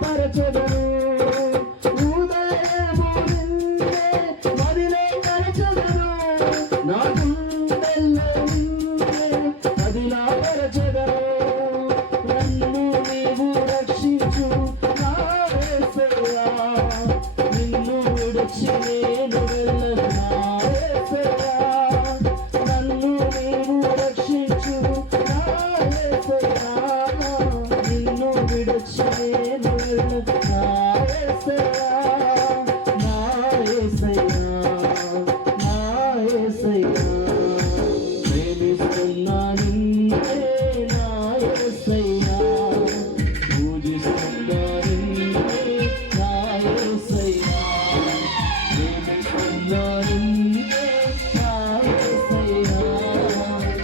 పరచెదను ఉదయము నిన్నే మదిలో కలచెదను నా గుండెల్లో నిన్నే మదిలో పరచెదను నన్ను నీవు రక్షించు నా యేసయ్యా నిన్ను విడిచి నేను వెళ్ళను నా యేసయ్యా నన్ను నీవు రక్షించు నా యేసయ్యా నిన్ను విడిచి నేను వెళ్ళను నా యేసయ్యా నా యేసయ్యా నా యేసయ్యా ప్రేమిస్తున్నా నిన్నే నా యేసయ్యా పూజిస్తున్నా నిన్నే నా యేసయ్యా ప్రేమిస్తున్నా నిన్నే నా యేసయ్యా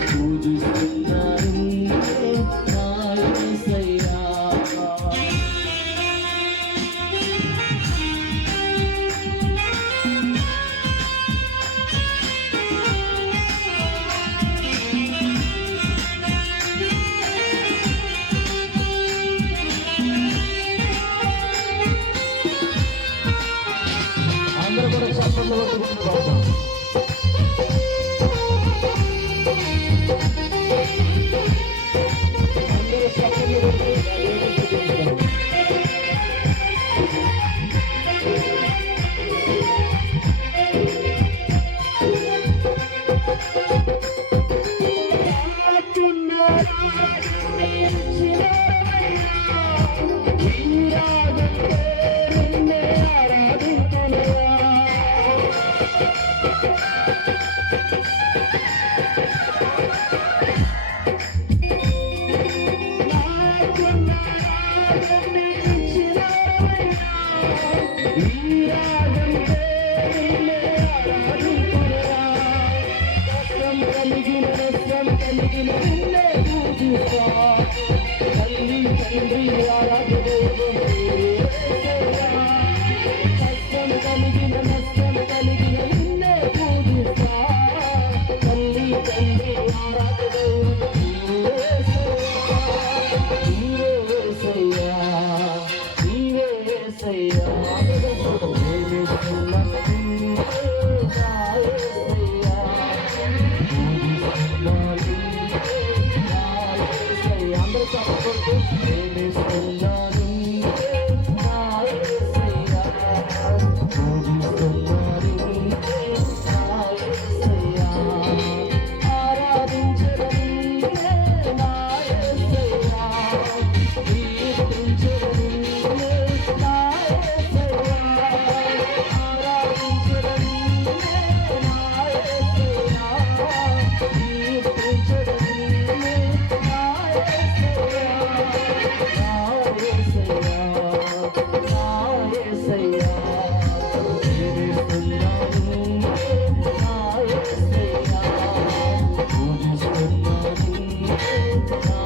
పూజిస్తున్నా నిన్నే నా యేసయ్యా అందరూ కూడా చప్పట్లు కొట్టుకుంటూ పాడదాం. అందరూ చప్పట్లు కొట్టుకుంటూ పూజిస్తున్నాను